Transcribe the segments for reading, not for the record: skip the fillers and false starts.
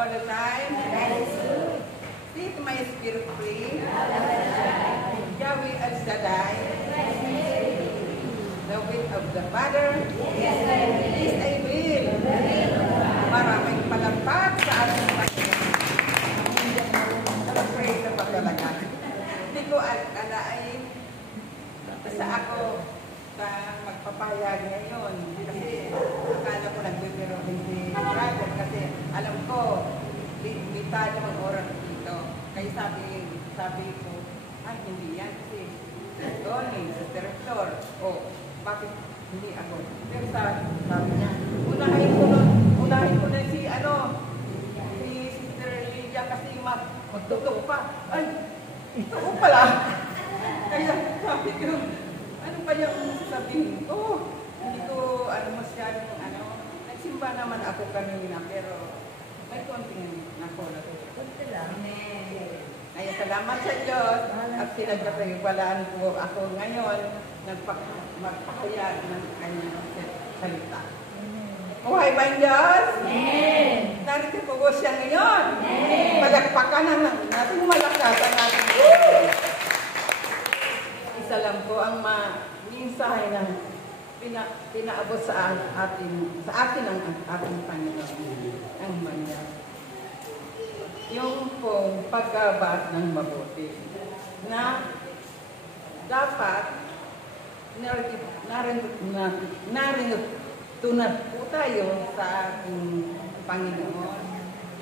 all the time. Keep my spirit free. Yahweh El Shaddai. The will of the Father. Yes, I will. Maraming palakpak sa ating Panginoon. Praise the Lord talaga. Hindi ko alain sa ako magpapahayag ngayon. Kasi akala ko nagbibiro hindi brother. Kasi alam ko, limitado ang oras dito. Kaya sabi ko, ay hindi yan. Kasi sa Tony, sa director, bakit hindi ako? Pero sabi niya, unahin ko na si Sister Lydia kasi magtutok pa. Ay, ito pala. Kaya sabi ko, ano pa yung sasabihin ko? Hindi ko masyadong nagsimba naman ako kanina, pero may konting nakulat. Konti lang. Kaya salamat sa Diyos at sinagkapagpalaan ko ako ngayon magpakayag ng kanyang salita. Buhay ba ang Diyos? Amen! Narito po siya ngayon. Amen! Palakpakan na natin, malakasan natin. Isa lang po ang mensahe na pinaabot sa atin ang ating Panginoon. Ang manya. Yung pong paggabat ng mabuti na dapat tunad po tayo sa ating Panginoon.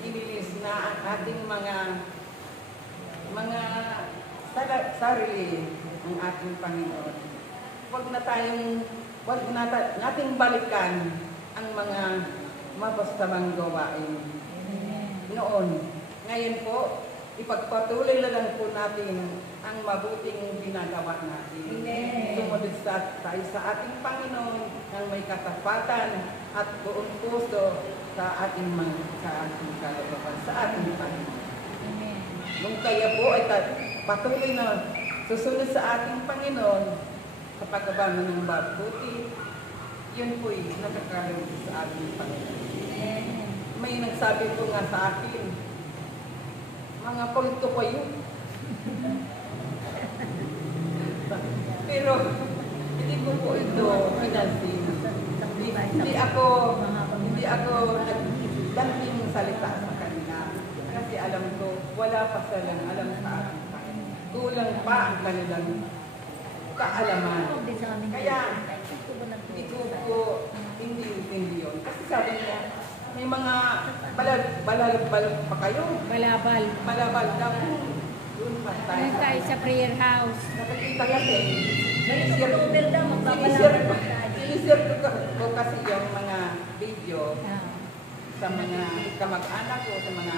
Inilis na ang ating mga sarili ang ating Panginoon. Huwag nating balikan ang mga mabasamang gawain noon. Ngayon po, ipagpatuloy lang po natin ang mabuting ginagawa natin. Sumunod tayo sa ating Panginoon ng may katapatan at buong puso sa ating kalooban, sa ating Panginoon. Kung kaya po ay patuloy na susunod sa ating Panginoon sa paggawa ng mabuti, yun po ay nakakaroon sa ating Panginoon. May nagsabi po nga sa akin, mga kulto ko yun. Pero hindi ko po ito pinansin. Hindi ako nagdanting salita sa kanila. Kasi alam ko, wala pa silang alam sa akin. Kulang pa ang kanilang kaalaman. Kaya hindi ko po hindi yun. Kasi sabi niya, may mga balabal pa kayo. Balabal daw. Doon pa tayo. Doon tayo sa prayer house. Nakikita kasi. Sinisir ko kasi yung mga video sa mga kamag-anak ko, sa mga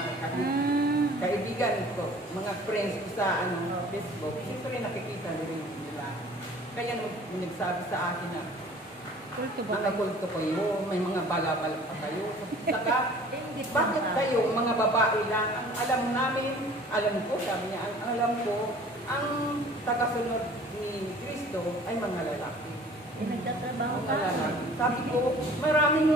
kaibigan ko, mga friends ko sa Facebook. Siyempre nakikita rin nila. Kaya nung nagsabi sa akin na, mga kulto kayo, may mga balabal pa kayo. Saka, bakit kayo, mga babae lang, ang alam namin, alam ko, sabi niya, ang alam ko, ang tagasunod ni Kristo ay mga lalaki. Nagtatrabaho ka? Sabi ko, maraming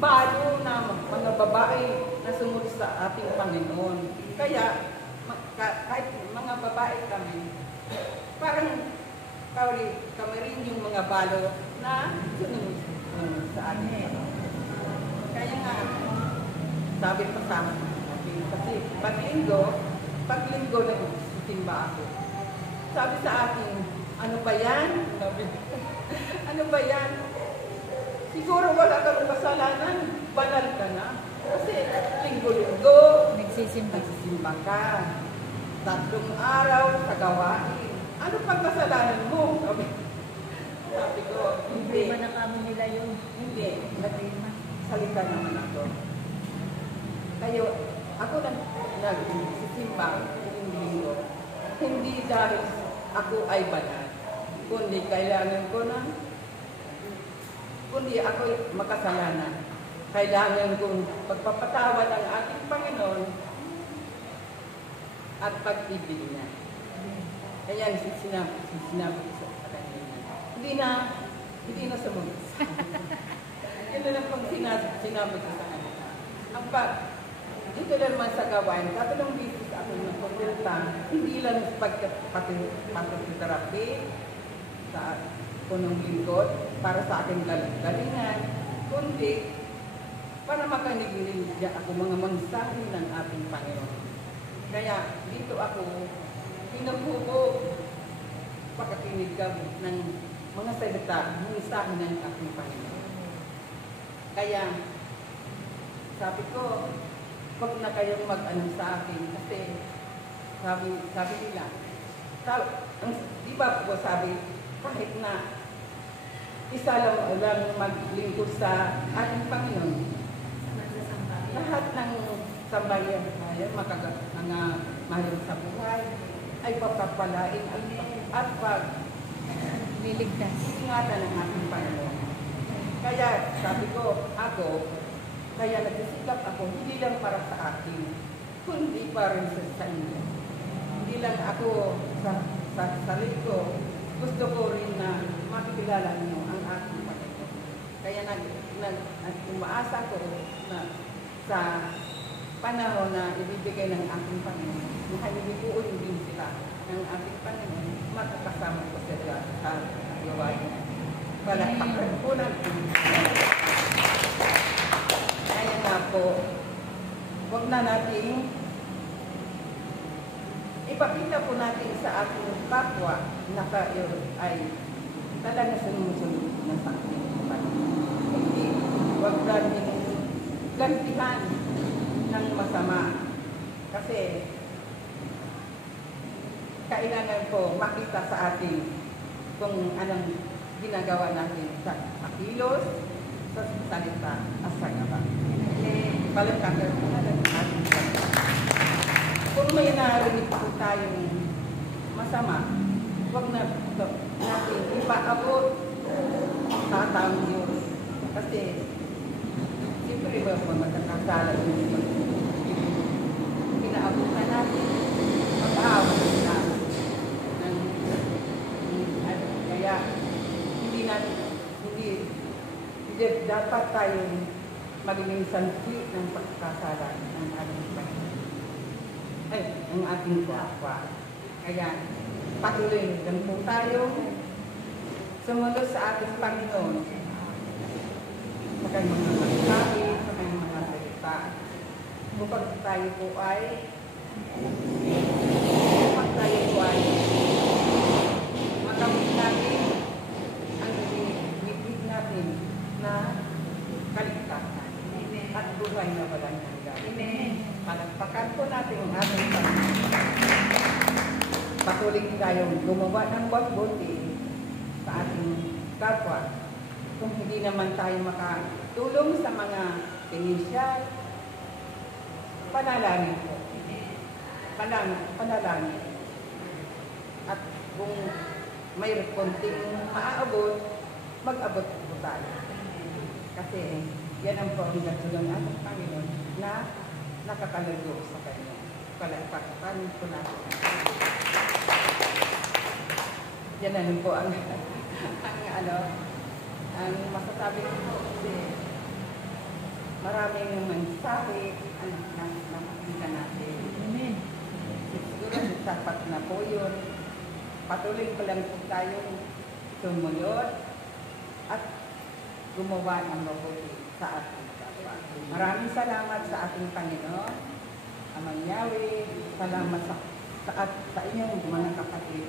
balo na mga babae na sumunod sa ating Panginoon. Kaya, kahit mga babae kami, parang kami rin yung mga balo na sunod sa atin. Kaya nga, sabi pa sa akin, kasi paglinggo nagsimba ako. Sabi sa akin, ano ba yan? Ano ba yan? Siguro wala kang kasalanan, banal ka na. Kasi linggo-linggo, nagsisimba ka. 3 araw sa gawain. Ano pang kasalanan mo? Sabi ko, hindi. Hindi ba nakamo nila yun? Hindi. Salita naman ako. Kayo, ako nagsisimba yung linggo. Hindi dahil ako ay banal. Kundi kailangan ko na, kundi ako makasalanan. Kailangan kong pagpapatawad ang ating Panginoon at pag-ibig niya. Kaya sinabi ko sa kanila. Hindi na sumunod. Ito lang pong sinabi ko sa kanila. dito lang naman sa gawain, tatlong bisis ako napunta, hindi lang pagkaterapi sa punong lingkod para sa aking galingan, kundi para makanigilig ako mga mensahe ng ating Panginoon. Kaya dito ako pinupuko pagkakinig ng mga salita, mensahe ng ating Panginoon. Kaya sabi ko, huwag na kayong mag-ano sa akin kasi sabi nila, di ba po sabi, kahit na isa lang maglingkod sa ating Panginoon, lahat ng sambayan mga mahal sa buhay ay papapalain at pag Liligtas. ingatan ng ating Panginoon. Kaya sabi ko, kaya nagsisikap ako, hindi lang para sa akin, kundi para sa inyo. Hindi lang ako sa sarili ko, gusto ko rin na makikilala niyo ang ating Panginoon. Kaya umaasa ko na sa panahon na ibibigay ng ating Panginoon, mahalilibuon din sila ng ating Panginoon, makakasama ko sila sa gawain. Palakpakan po natin. Kaya nga po, huwag na natin ipakita po natin sa ating kapwa na kayo ay talaga sumusunod na sa ating Panginoon. Hindi, huwag natin gantihan ng masama. Kasi kailangan po makita sa atin kung anong ginagawa natin sa kilos, sa salita, at sa gawa. Palagkagan po na ng ating salita. Kung may narinig po tayong masama, huwag na natin ipaabot sa taong Diyos. Kasi siyempre ba po magkakasala yung pinaabutan natin, mag-aawat na. Kaya hindi dapat tayong magiging sanhi ng pagkakasala ng ating Panginoon. Ang ating kapwa. Kaya patuloy lang po tayo sumunod sa ating Panginoon sa kanyang mga mensahe, sa kanyang mga salita. Upang tayo po ay makamit natin ang ibig natin na kaligtasan at buhay na walang hanggan. Amen. Palagpakan po natin ang ating Panginoon. Patuloy tayong gumawa ng buti sa ating kapwa. Kung hindi naman tayo makatulong sa mga pinansyal, panalangin po. Panalangin. At kung may konting maaabot, mag-abot po tayo. Kasi yan ang panginoon ng ating Panginoon na nakakalago sa kanya. Palagpakan po natin. Yan ano po ang masasabi ko po kasi maraming mensahe ang nakikita natin. Amen. Siguro sapat na po yun. Patuloy pa lang po tayong sumunod at gumawa ng mabuti sa ating kapwa. Maraming salamat sa ating Panginoon, Amang Yahweh. Salamat sa inyong mga kapatid